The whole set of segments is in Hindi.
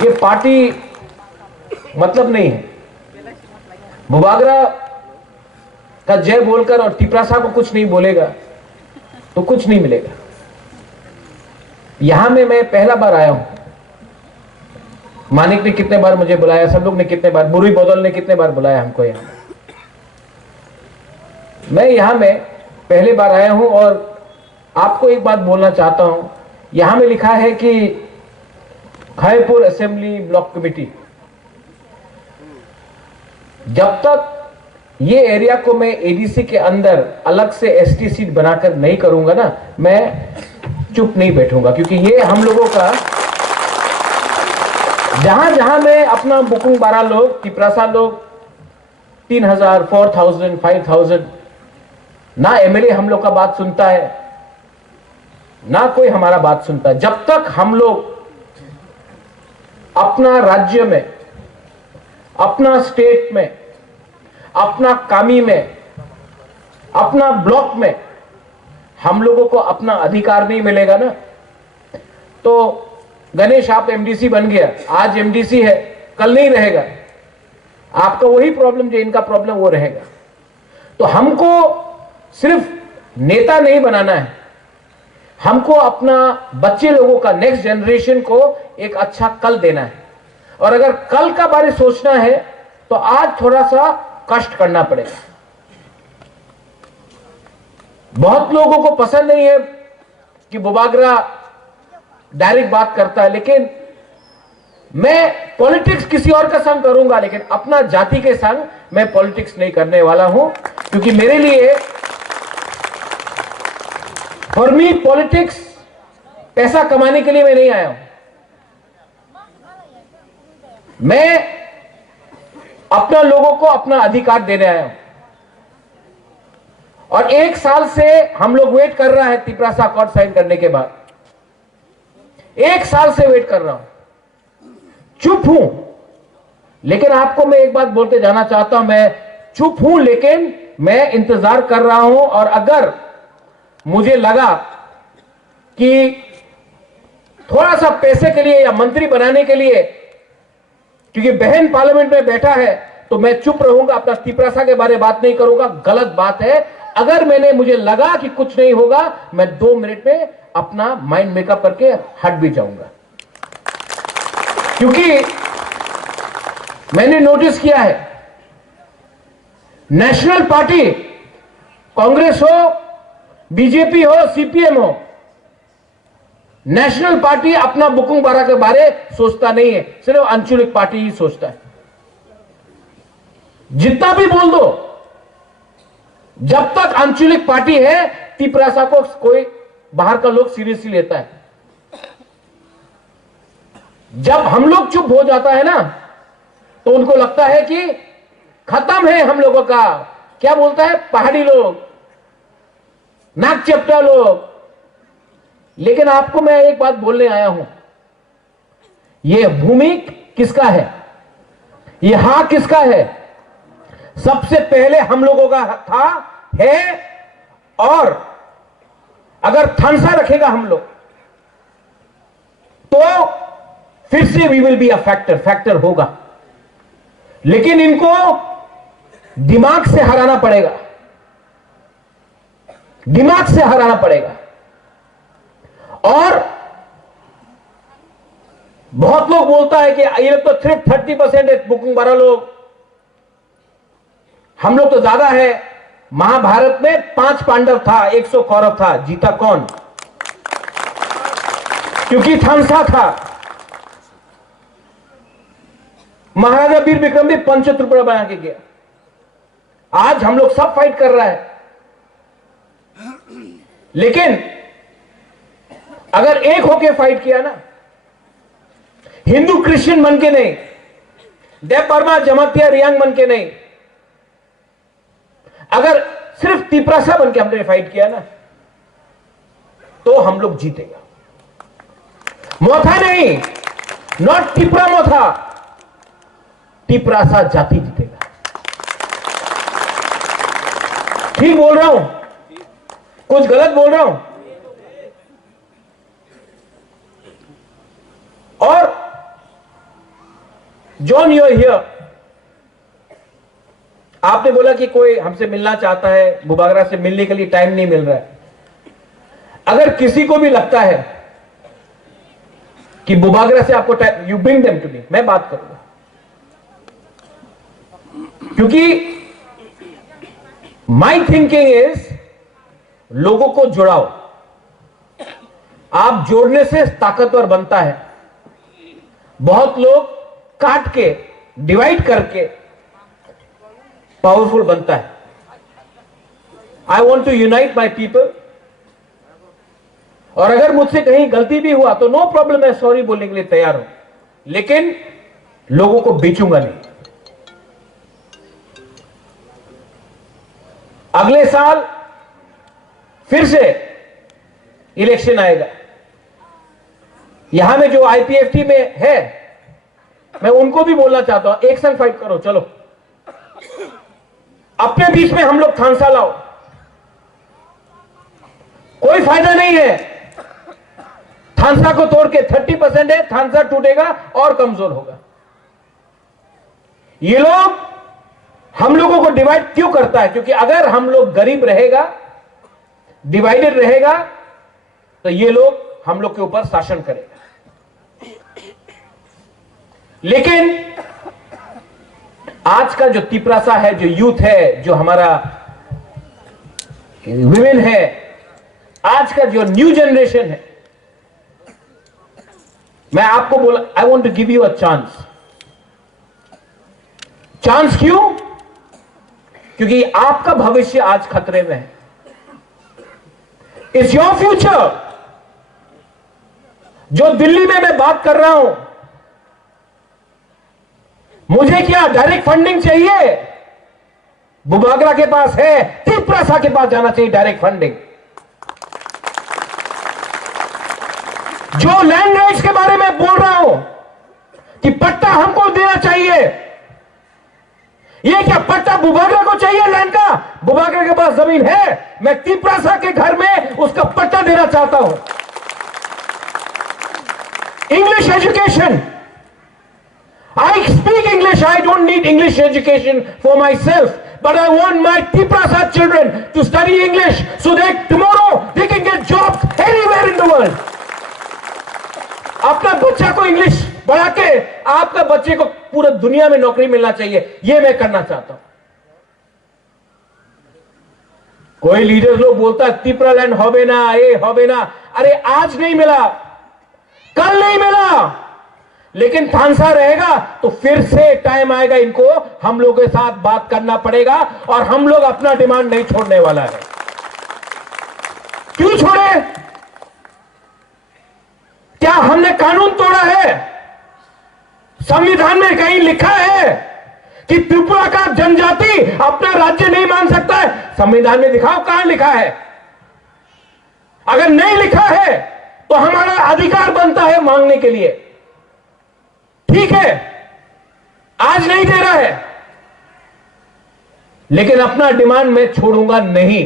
ये पार्टी मतलब नहीं है। बुबागरा का जय बोलकर और तिपरासा को कुछ नहीं बोलेगा तो कुछ नहीं मिलेगा। यहां में मैं पहला बार आया हूं। मानिक ने कितने बार मुझे बुलाया, सब लोग ने कितने बार, बुरी बदल ने कितने बार बुलाया हमको यहां। मैं यहां में पहले बार आया हूं और आपको एक बात बोलना चाहता हूं। यहां में लिखा है कि खैरपुर असेंबली ब्लॉक कमेटी, जब तक ये एरिया को मैं एडीसी के अंदर अलग से एसटी सीट बनाकर नहीं करूंगा ना, मैं चुप नहीं बैठूंगा। क्योंकि ये हम लोगों का, जहां जहां में अपना बुकुंग 12 लोग, तिपरासा लोग 3000, 4000, 5000, ना एमएलए हम लोग का बात सुनता है, ना कोई हमारा बात सुनता है। जब तक हम लोग अपना राज्य में, अपना स्टेट में, अपना कामी में, अपना ब्लॉक में हम लोगों को अपना अधिकार नहीं मिलेगा ना, तो गणेश आप एमडीसी बन गया, आज एमडीसी है, कल नहीं रहेगा। आपका वही प्रॉब्लम जो इनका प्रॉब्लम वो रहेगा। तो हमको सिर्फ नेता नहीं बनाना है, हमको अपना बच्चे लोगों का, नेक्स्ट जनरेशन को एक अच्छा कल देना है। और अगर कल का बारे सोचना है तो आज थोड़ा सा कष्ट करना पड़ेगा। बहुत लोगों को पसंद नहीं है कि बुबागरा डायरेक्ट बात करता है, लेकिन मैं पॉलिटिक्स किसी और का संग करूंगा, लेकिन अपना जाति के संग मैं पॉलिटिक्स नहीं करने वाला हूं। क्योंकि मेरे लिए, फॉर मी पॉलिटिक्स पैसा कमाने के लिए मैं नहीं आया हूं। मैं अपना लोगों को अपना अधिकार देने आया हूं। और 1 साल से हम लोग वेट कर रहा है तिपरासा अकॉर्ड साइन करने के बाद। 1 साल से वेट कर रहा हूं, चुप हूं। लेकिन आपको मैं एक बात बोल के जाना चाहता हूं, मैं चुप हूं लेकिन मैं इंतजार कर रहा हूं। और अगर मुझे लगा कि थोड़ा सा पैसे के लिए या मंत्री बनाने के लिए, क्योंकि बहन पार्लियामेंट में बैठा है, तो मैं चुप रहूंगा, अपना तिपरासा के बारे में बात नहीं करूंगा। गलत बात है। अगर मुझे लगा कि कुछ नहीं होगा, मैं 2 मिनट में अपना माइंड मेकअप करके हट भी जाऊंगा। क्योंकि मैंने नोटिस किया है, नेशनल पार्टी, कांग्रेस हो, बीजेपी हो, सीपीएम हो, नेशनल पार्टी अपना बुकुंग 12 के बारे सोचता नहीं है, सिर्फ आंचलिक पार्टी ही सोचता है। जितना भी बोल दो, जब तक आंचलिक पार्टी है, तिपरासा को कोई बाहर का लोग सीरियसली लेता है। जब हम लोग चुप हो जाता है ना, तो उनको लगता है कि खत्म है हम लोगों का। क्या बोलता है, पहाड़ी लोग, नाक चपटा लोग। लेकिन आपको मैं एक बात बोलने आया हूं, यह भूमि किसका है, यह हाथ किसका है? सबसे पहले हम लोगों का था, है। और अगर थानसा रखेगा हम लोग, तो फिर से we will be a factor होगा। लेकिन इनको दिमाग से हराना पड़ेगा, दिमाग से हराना पड़ेगा। और बहुत लोग बोलता है कि ये लोग तो सिर्फ 30% है, बुकिंग 12 लोग, हम लोग तो ज्यादा है। महाभारत में 5 पांडव था, 100 कौरव था, जीता कौन? क्योंकि थानसा था। महाराजा वीर विक्रम भी पंचतुर्पड़ा बना के गया। आज हम लोग सब फाइट कर रहा है, लेकिन अगर एक होके फाइट किया ना, हिंदू क्रिश्चियन बन के नहीं, देव वर्मा जमातिया रियांग बन के नहीं, अगर सिर्फ तिपरासा बन के हमने फाइट किया ना, तो हम लोग जीतेगा। मोथा नहीं, नॉट तिपरा मोथा, तिपरासा जाति जीतेगा। ठीक बोल रहा हूं? कुछ गलत बोल रहा हूं? और जॉन, यू आर हियर। आपने बोला कि कोई हमसे मिलना चाहता है, बुबागरा से मिलने के लिए टाइम नहीं मिल रहा है। अगर किसी को भी लगता है कि बुबागरा से आपको time, you bring them to me, मैं बात करूंगा। क्योंकि माई थिंकिंग इज लोगों को जुड़ाओ। आप जोड़ने से ताकतवर बनता है। बहुत लोग काट के, डिवाइड करके पावरफुल बनता है। I want to unite my people. और अगर मुझसे कहीं गलती भी हुआ तो नो प्रॉब्लम, मैं सॉरी बोलने के लिए तैयार हूं, लेकिन लोगों को बेचूंगा नहीं। अगले साल फिर से इलेक्शन आएगा। यहां में जो आईपीएफटी में है, मैं उनको भी बोलना चाहता हूं, एक संग फाइट करो। चलो अपने बीच में हम लोग थानसा लाओ। कोई फायदा नहीं है थानसा को तोड़ के। 30% है, थानसा टूटेगा और कमजोर होगा। ये लोग हम लोगों को डिवाइड क्यों करता है? क्योंकि अगर हम लोग गरीब रहेगा, डिवाइडेड रहेगा, तो ये लोग हम लोग के ऊपर शासन करेगा। लेकिन आज का जो तिपरासा है, जो यूथ है, जो हमारा विमेन है, आज का जो न्यू जनरेशन है, मैं आपको बोला, I want to give you a chance. Chance क्यों? क्योंकि आपका भविष्य आज खतरे में है। It's your future. जो दिल्ली में मैं बात कर रहा हूं, मुझे क्या डायरेक्ट फंडिंग चाहिए? बुबागरा के पास है, तिपरासा के पास जाना चाहिए डायरेक्ट फंडिंग। जो लैंड राइट्स के बारे में बोल रहा हूं कि पट्टा हमको देना चाहिए, ये क्या पट्टा बुबागरा को चाहिए लैंड का? बुबागरा के पास जमीन है, मैं तिपरासा के घर में उसका पट्टा देना चाहता हूं। English education, I speak English. I don't need English education for myself, but I want my Tiprasa children to study English so that tomorrow they can get jobs anywhere in the world. अपना बच्चा को इंग्लिश बढ़ा के आपका बच्चे को पूरा दुनिया में नौकरी मिलना चाहिए, ये मैं करना चाहता हूं। कोई लीडर लोग बोलता है तिपरा लैंड होबे ना, ये होबे ना। अरे आज नहीं मिला, कल नहीं मिला, लेकिन थानसा रहेगा तो फिर से टाइम आएगा, इनको हम लोगों के साथ बात करना पड़ेगा और हम लोग अपना डिमांड नहीं छोड़ने वाला है। क्यों छोड़े? क्या हमने कानून तोड़ा है? संविधान में कहीं लिखा है कि त्रिपुरा का जनजाति अपना राज्य नहीं मान सकता है? संविधान में दिखाओ कहां लिखा है। अगर नहीं लिखा है तो हमारा अधिकार बनता है मांगने के लिए। ठीक है, आज नहीं दे रहा है, लेकिन अपना डिमांड मैं छोड़ूंगा नहीं,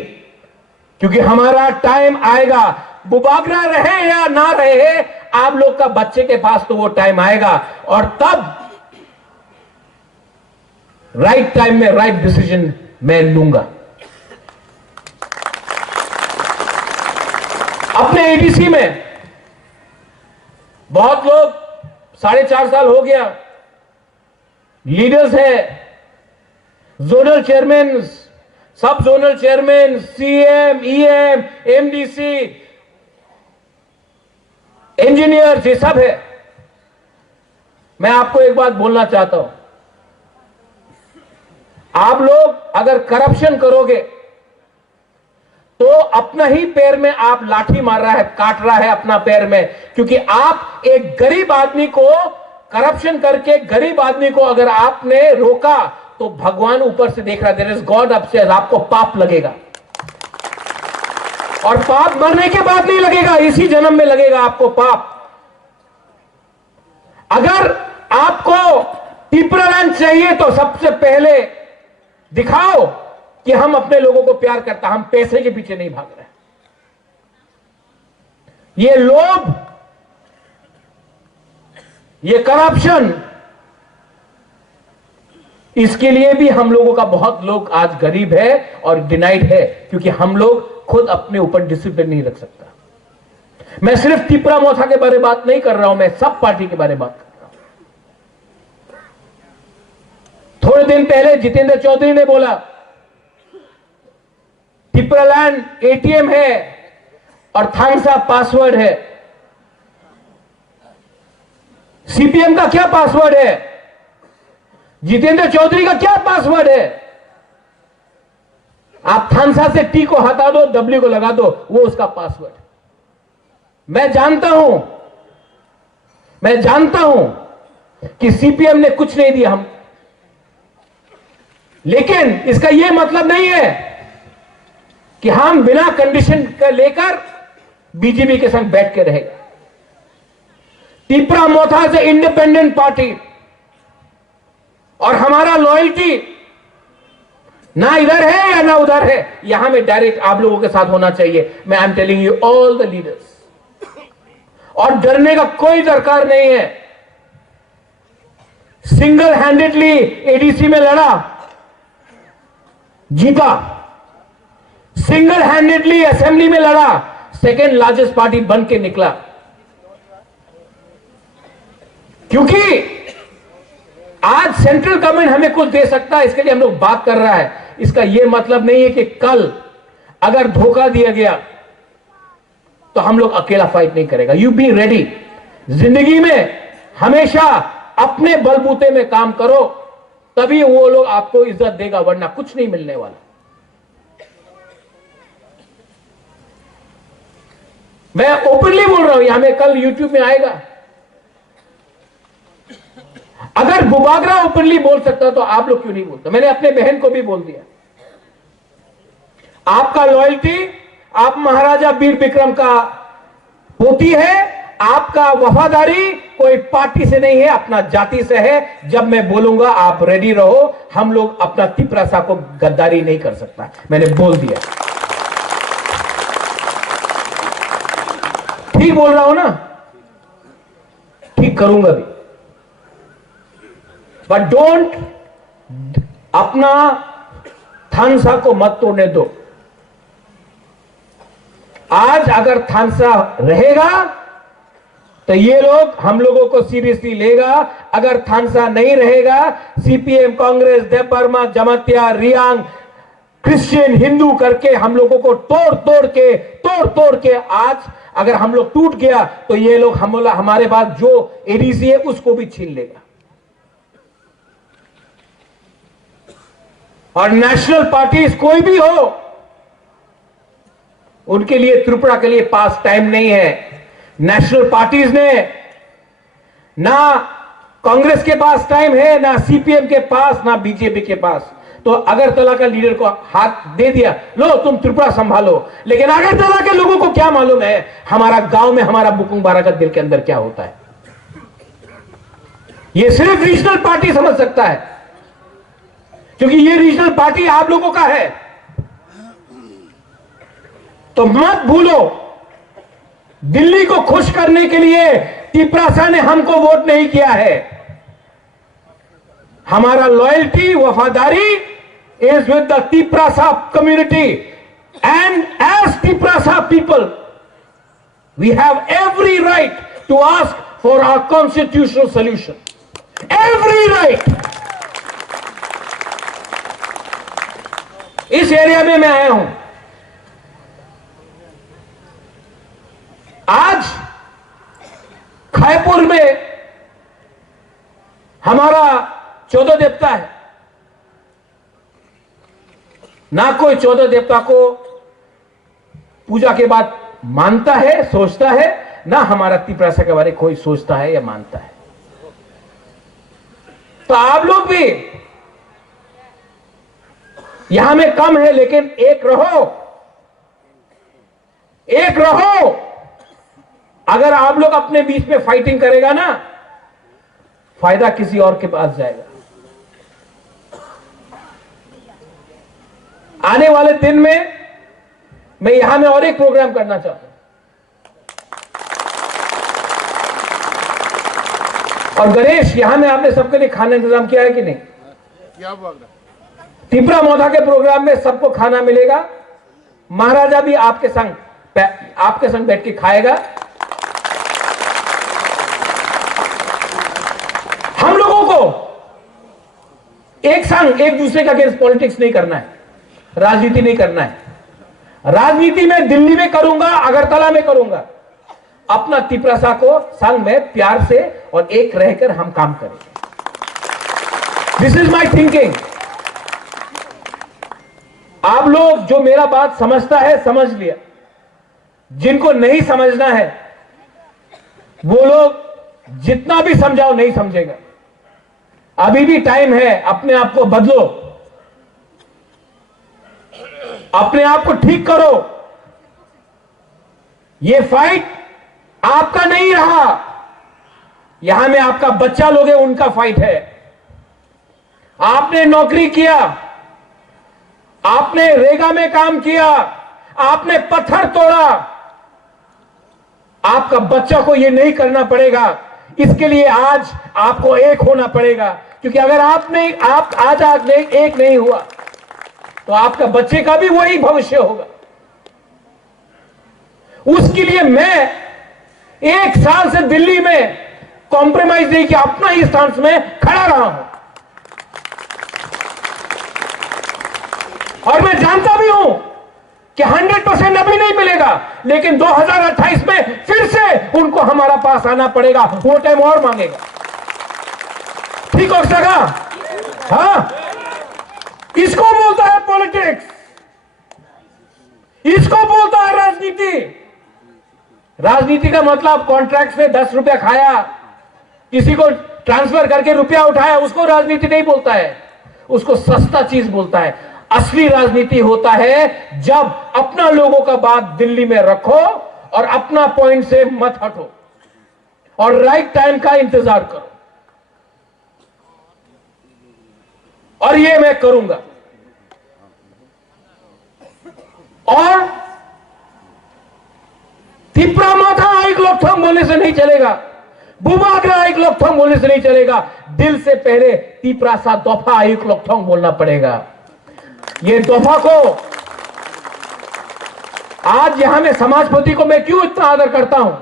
क्योंकि हमारा टाइम आएगा। बुबागरा रहे या ना रहे, आप लोग का बच्चे के पास तो वो टाइम आएगा, और तब राइट टाइम में राइट डिसीजन मैं लूंगा। अपने एडीसी में बहुत लोग 4.5 साल हो गया लीडर्स हैं, जोनल चेयरमैन, सब zonal chairman, CM, EM, MDC, engineer, ये सब है। मैं आपको एक बात बोलना चाहता हूं, आप लोग अगर करप्शन करोगे तो अपना ही पैर में आप लाठी मार रहा है, काट रहा है अपना पैर में, क्योंकि आप एक गरीब आदमी को करप्शन करके, गरीब आदमी को अगर आपने रोका तो भगवान ऊपर से देख रहा है, देयर इज गॉड अपस्टेयर्स, आपको पाप लगेगा। और पाप मरने के बाद नहीं लगेगा, इसी जन्म में लगेगा आपको पाप। अगर आपको तिपरालैंड चाहिए तो सबसे पहले दिखाओ कि हम अपने लोगों को प्यार करता, हम पैसे के पीछे नहीं भाग रहे। ये लोभ, ये करप्शन, इसके लिए भी हम लोगों का बहुत लोग आज गरीब है और डिनाइड है, क्योंकि हम लोग खुद अपने ऊपर डिसिप्लिन नहीं रख सकता। मैं सिर्फ तिपरा मोथा के बारे में बात नहीं कर रहा हूं, मैं सब पार्टी के बारे में बात कर रहा हूं। थोड़े दिन पहले जितेंद्र चौधरी ने बोला तिपरालैंड एटीएम है और थांगसा पासवर्ड है। सीपीएम का क्या पासवर्ड है? जितेंद्र चौधरी का क्या पासवर्ड है? आप थांगसा से टी को हटा दो, डब्ल्यू को लगा दो, वो उसका पासवर्ड। मैं जानता हूं कि सीपीएम ने कुछ नहीं दिया हम, लेकिन इसका यह मतलब नहीं है कि हम बिना कंडीशन का लेकर बीजेपी के संग बैठ के रहेगा। तिपरा मोथा से इंडिपेंडेंट पार्टी और हमारा लॉयल्टी ना इधर है या ना उधर है, यहां में डायरेक्ट आप लोगों के साथ होना चाहिए। मैं I am telling you all the leaders, और डरने का कोई दरकार नहीं है। सिंगल हैंडेडली एडीसी में लड़ा, जीता। सिंगल हैंडेडली असेंबली में लड़ा, सेकेंड लार्जेस्ट पार्टी बन के निकला। क्योंकि आज सेंट्रल गवर्नमेंट हमें कुछ दे सकता है, इसके लिए हम लोग बात कर रहा है। इसका यह मतलब नहीं है कि कल अगर धोखा दिया गया तो हम लोग अकेला फाइट नहीं करेगा। You be ready. जिंदगी में हमेशा अपने बलबूते में काम करो, तभी वो लोग आपको इज्जत देगा, वरना कुछ नहीं मिलने वाला। मैं ओपनली बोल रहा हूं, यहां में कल यूट्यूब में आएगा। अगर बुबागरा ओपनली बोल सकता तो आप लोग क्यों नहीं बोलते? मैंने अपने बहन को भी बोल दिया, आपका लॉयल्टी, आप महाराजा वीर विक्रम का पोती है, आपका वफादारी कोई पार्टी से नहीं है, अपना जाति से है। जब मैं बोलूंगा आप रेडी रहो। हम लोग अपना तिपरासा को गद्दारी नहीं कर सकता, मैंने बोल दिया। ठीक बोल रहा हूं ना? ठीक करूंगा भी, बट डोंट अपना थांगसा को मत तोड़ने दो। आज अगर थांगसा रहेगा तो ये लोग हम लोगों को सीरियसली लेगा। अगर थांगसा नहीं रहेगा, सीपीएम, कांग्रेस, देवबर्मा, जमातिया, रियांग, क्रिश्चियन, हिंदू करके हम लोगों को तोड़ के आज अगर हम लोग टूट गया तो ये लोग हमारे पास जो एडीसी है उसको भी छीन लेगा। और नेशनल पार्टीज कोई भी हो, उनके लिए, त्रिपुरा के लिए पास टाइम नहीं है। नेशनल पार्टीज ने ना कांग्रेस के पास टाइम है, ना सीपीएम के पास, ना बीजेपी के पास। तो अगरतला का लीडर को हाथ दे दिया, लो तुम त्रिपुरा संभालो। लेकिन अगरतला के लोगों को क्या मालूम है हमारा गांव में, हमारा बुकुंग बारागत दिल के अंदर क्या होता है। ये सिर्फ रीजनल पार्टी समझ सकता है, क्योंकि ये रीजनल पार्टी आप लोगों का है। तो मत भूलो, दिल्ली को खुश करने के लिए तिपरासा ने हमको वोट नहीं किया है। हमारा लॉयल्टी, वफादारी is with the Tiprasa community, and as Tiprasa people we have every right to ask for our constitutional solution. Every right. इस एरिया में मैं आया हूं। आज खायपुर में हमारा 14 देवता है, ना कोई 14 देवता को पूजा के बाद मानता है, सोचता है, ना हमारा तिपरासा के बारे में कोई सोचता है या मानता है। तो आप लोग भी यहां में कम है, लेकिन एक रहो, एक रहो। अगर आप लोग अपने बीच में फाइटिंग करेगा ना, फायदा किसी और के पास जाएगा। आने वाले दिन में मैं यहां में और एक प्रोग्राम करना चाहता हूं। और गणेश, यहां में आपने सबके लिए खाना इंतजाम किया है कि नहीं? तिपरा मोधा के प्रोग्राम में सबको खाना मिलेगा। महाराजा भी आपके संग बैठ के खाएगा। हम लोगों को एक संग एक दूसरे का अगेंस्ट पॉलिटिक्स नहीं करना है, राजनीति नहीं करना है। राजनीति में दिल्ली में करूंगा, अगरतला में करूंगा। अपना तिपरासा को संग में प्यार से और एक रहकर हम काम करेंगे। This is my thinking. आप लोग जो मेरा बात समझता है समझ लिया, जिनको नहीं समझना है वो लोग जितना भी समझाओ नहीं समझेगा। अभी भी टाइम है, अपने आप को बदलो, अपने आप को ठीक करो। ये फाइट आपका नहीं रहा, यहां में आपका बच्चा लोग है, उनका फाइट है। आपने नौकरी किया, आपने रेगा में काम किया, आपने पत्थर तोड़ा, आपका बच्चा को यह नहीं करना पड़ेगा। इसके लिए आज आपको एक होना पड़ेगा, क्योंकि अगर आप आज एक नहीं हुआ तो आपका बच्चे का भी वही भविष्य होगा। उसके लिए मैं एक साल से दिल्ली में कॉम्प्रोमाइज नहीं किया, अपना ही स्टांस में खड़ा रहा हूं। और मैं जानता भी हूं कि 100% अभी नहीं मिलेगा, लेकिन 2028 में फिर से उनको हमारा पास आना पड़ेगा, वो टाइम और मांगेगा। ठीक हो सका? हाँ, इसको बोलता है पॉलिटिक्स, इसको बोलता है राजनीति। राजनीति का मतलब कॉन्ट्रैक्ट से 10 रुपया खाया, किसी को ट्रांसफर करके रुपया उठाया, उसको राजनीति नहीं बोलता है, उसको सस्ता चीज बोलता है। असली राजनीति होता है जब अपना लोगों का बात दिल्ली में रखो और अपना पॉइंट से मत हटो और राइट टाइम का इंतजार करो। और ये मैं करूंगा। और तिपरा माथा एक लोकथम बोलने से नहीं चलेगा, बुबागरा एक लोकथम बोलने से नहीं चलेगा। दिल से पहले तिपरासा दोफा एक लोकथम बोलना पड़ेगा। ये दोफा को आज यहां में समाजपति को मैं क्यों इतना आदर करता हूं?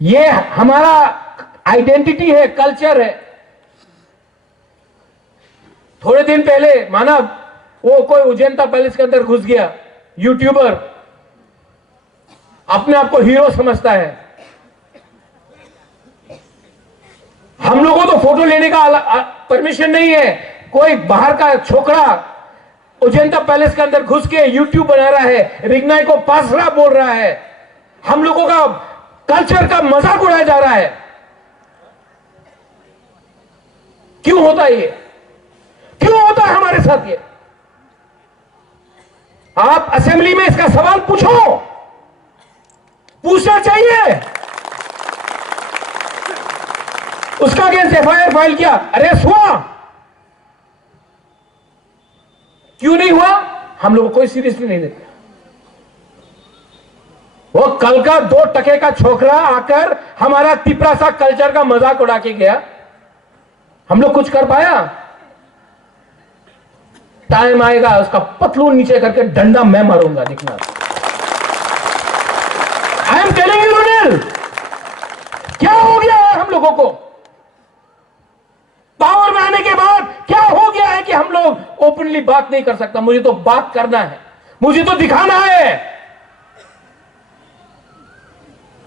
ये हमारा आइडेंटिटी है, कल्चर है। थोड़े दिन पहले माना वो कोई उज्जैनता पैलेस के अंदर घुस गया, यूट्यूबर अपने आप को हीरो समझता है। हम लोगों को तो फोटो लेने का परमिशन नहीं है। कोई बाहर का छोकरा उज्जैनता पैलेस के अंदर घुस के यूट्यूब बना रहा है, रिग्नाई को पासरा बोल रहा है, हम लोगों का कल्चर का मजाक उड़ाया जा रहा है। क्यों होता है ये? क्यों होता है हमारे साथ ये? आप असेंबली में इसका सवाल पूछो, पूछना चाहिए। उसका अगेंस्ट एफआईआर फाइल किया, अरेस्ट हुआ, क्यों नहीं हुआ? हम लोग कोई सीरियसली नहीं लेते। वो कल का 2 टके का छोकरा आकर हमारा तिपरासा कल्चर का मजाक उड़ा के गया, हम लोग कुछ कर पाया? टाइम आएगा उसका पतलून नीचे करके डंडा मैं मारूंगा, देखना। आई एम टेलिंग यू रुनिल, क्या हो गया है हम लोगों को? पावर में आने के बाद क्या हो गया है कि हम लोग ओपनली बात नहीं कर सकता? मुझे तो बात करना है, मुझे तो दिखाना है,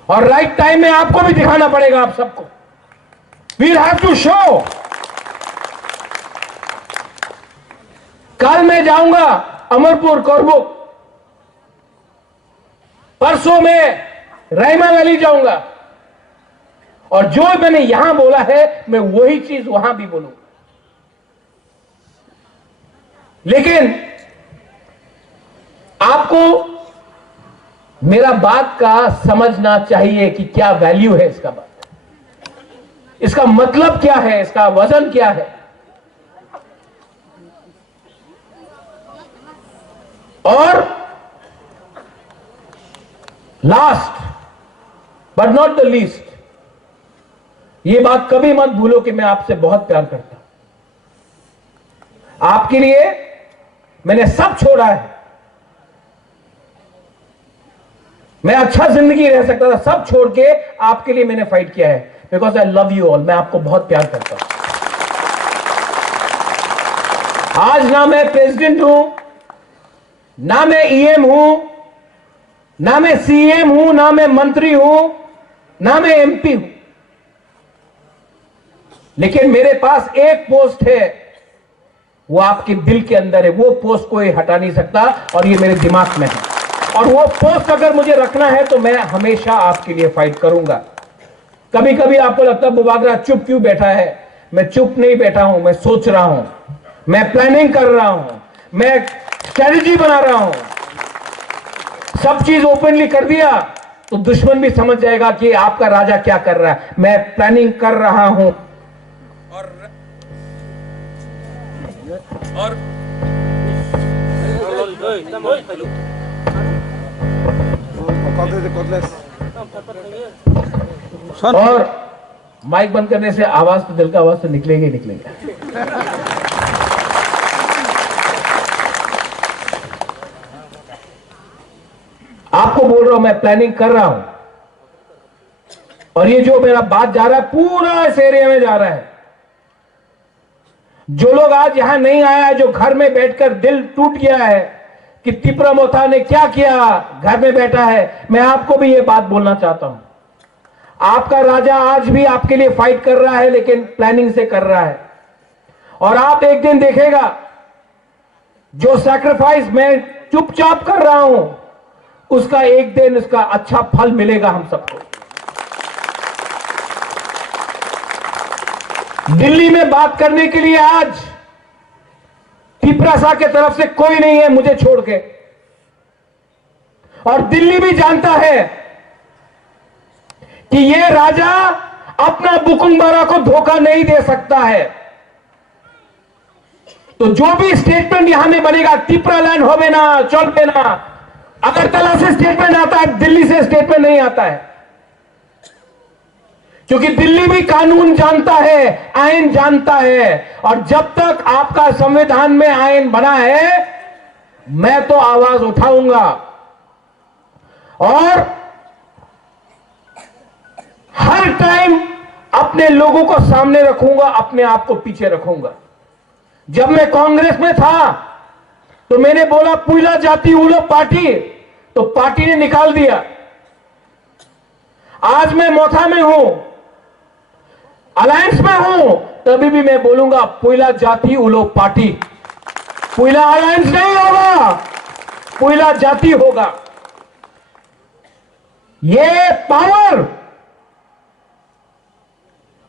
और राइट टाइम में आपको भी दिखाना पड़ेगा। आप सबको वील हैव टू शो। कल मैं जाऊंगा अमरपुर, कोरबुक, परसों में रैमा वैली जाऊंगा, और जो मैंने यहां बोला है मैं वही चीज वहां भी बोलूंगा। लेकिन आपको मेरा बात का समझना चाहिए कि क्या वैल्यू है इसका, बात, इसका मतलब क्या है, इसका वजन क्या है। और last but not the least, ये बात कभी मत भूलो कि मैं आपसे बहुत प्यार करता हूं। आपके लिए मैंने सब छोड़ा है। मैं अच्छा जिंदगी रह सकता था, सब छोड़ के आपके लिए मैंने फाइट किया है, because I love you all. मैं आपको बहुत प्यार करता हूं। आज ना मैं प्रेसिडेंट हूं, ना मैं ईएम हूं, ना मैं सीएम हूं, ना मैं मंत्री हूं, ना मैं एमपी हूं, लेकिन मेरे पास एक पोस्ट है, वो आपके दिल के अंदर है। वो पोस्ट कोई हटा नहीं सकता और ये मेरे दिमाग में है। और वो पोस्ट अगर मुझे रखना है तो मैं हमेशा आपके लिए फाइट करूंगा। कभी कभी आपको लगता है बुबागरा चुप क्यों बैठा है? मैं चुप नहीं बैठा हूं, मैं सोच रहा हूं, मैं प्लानिंग कर रहा हूं, मैं स्ट्रेटजी बना रहा हूं। सब चीज ओपनली कर दिया तो दुश्मन भी समझ जाएगा कि आपका राजा क्या कर रहा है। मैं प्लानिंग कर रहा हूं और माइक बंद करने से आवाज तो दिल का आवाज तो निकलेगा ही निकलेगा। आपको बोल रहा हूं मैं प्लानिंग कर रहा हूं और ये जो मेरा बात जा रहा है पूरा इस एरिया में जा रहा है। जो लोग आज यहां नहीं आया है, जो घर में बैठकर दिल टूट गया है कि तिपरा मोथा ने क्या किया, घर में बैठा है, मैं आपको भी ये बात बोलना चाहता हूं। आपका राजा आज भी आपके लिए फाइट कर रहा है, लेकिन प्लानिंग से कर रहा है। और आप एक दिन देखेगा जो सैक्रिफाइस मैं चुपचाप कर रहा हूं, उसका एक दिन उसका अच्छा फल मिलेगा हम सबको। दिल्ली में बात करने के लिए आज तिपरासा के तरफ से कोई नहीं है मुझे छोड़ के। और दिल्ली भी जानता है कि ये राजा अपना बुकुंबारा को धोखा नहीं दे सकता है। तो जो भी स्टेटमेंट यहां में बनेगा, तिपरा लैंड हो ना, चल ना, अगरतला से स्टेटमेंट आता है, दिल्ली से स्टेटमेंट नहीं आता है। क्योंकि दिल्ली भी कानून जानता है, आईन जानता है। और जब तक आपका संविधान में आईन बना है, मैं तो आवाज उठाऊंगा और हर टाइम अपने लोगों को सामने रखूंगा, अपने आप को पीछे रखूंगा। जब मैं कांग्रेस में था तो मैंने बोला पुइला जाति उलो पार्टी, तो पार्टी ने निकाल दिया। आज मैं मोथा में हूं, अलायंस में हूं, तभी भी मैं बोलूंगा पुइला जाति उलो पार्टी। पुइला अलायंस नहीं होगा, पुइला जाति होगा। ये पावर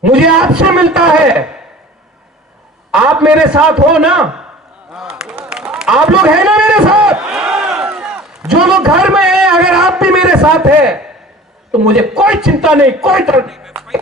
मुझे आपसे मिलता है। आप मेरे साथ हो ना? आप लोग हैं ना मेरे साथ? जो लोग घर में हैं, अगर आप भी मेरे साथ हैं तो मुझे कोई चिंता नहीं, कोई डर नहीं।